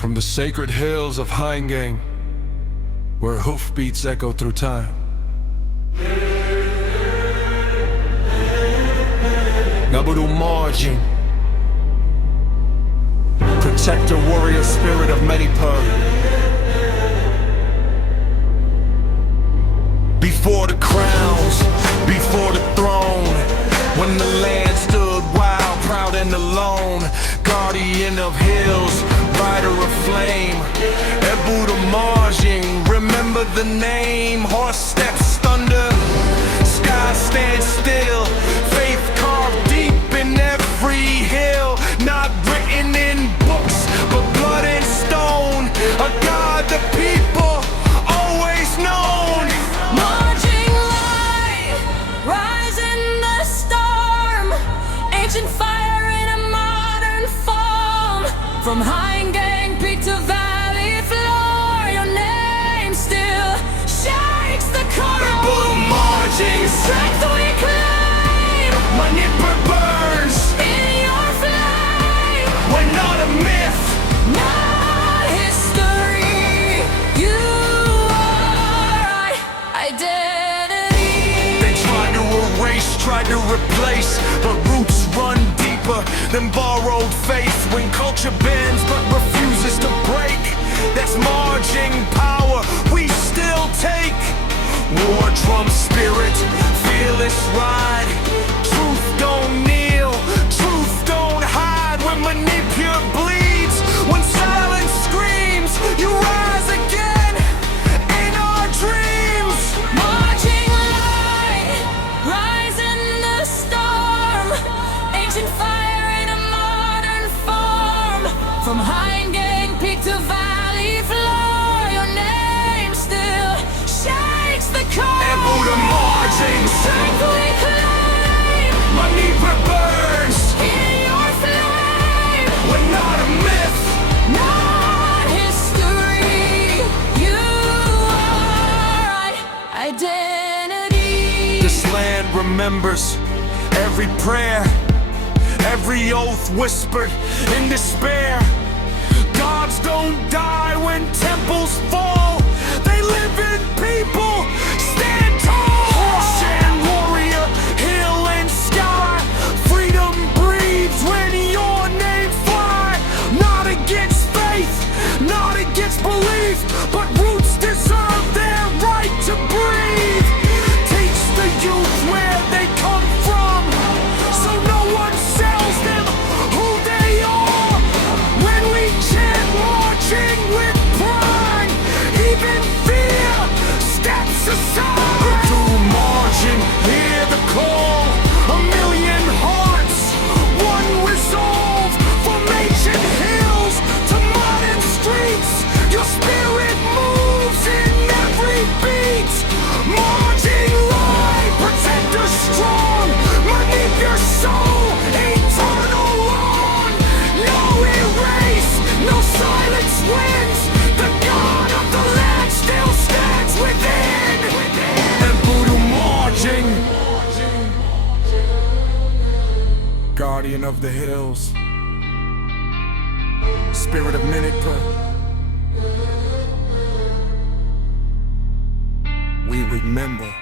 From the sacred hills of Heingang, where hoofbeats echo through time, Ebutou Marjing, protector, warrior spirit of Manipur. Before the crowns, before the throne, when the land stood wild, proud and alone, guardian of hills, rider of flame, Ebutou Marjing, remember the name. Horse steps thunder, sky stands still, faith carved deep in every hill, not written in books, but blood and stone, a God the people always known. Marching light, rise in the storm, ancient fire in a modern form. From Heingang peak to valley floor, your name still shakes the core. Ebutou Marjing, Strength we claim, Manipur burns, in your flame. we're not a myth. Not history, you are our identity. They tried to erase, tried to replace, but roots run deeper than borrowed faith. When culture bends but refuses to break, that's marching power we still take. War drum spirit, fearless ride. Truth don't kneel, truth don't hide. When Manipur bleeds, when silence screams, you rise again in our dreams. Marching light, rise in the storm, ancient fire in a modern form. From Heingang peak to valley floor, your name still shakes the core. Ebutou Marjing, Strength we claim, Manipur burns, in your flame. we're not a myth. Not history, you are our identity. This land remembers every prayer, every oath whispered in despair. Gods don't die when temples fall, they live in people. Stand tall. Horse and warrior, hill and sky, freedom breathes when your name fly. Not against faith, not against belief, but roots deserve their right to breathe. Teach the youth where they come from, so no one sells them who they are. When we chant marching with pride, even fear steps aside. Ebutou Marjing, hear the call. A million hearts, one resolve. From ancient hills to modern streets, your spirit moves in every beat. Marching light, protector strong, beneath your soul, eternal on. No erase, no silence wins. The God of the land still stands within. Ebutou Marjing, guardian of the hills, spirit of Manipur. We remember.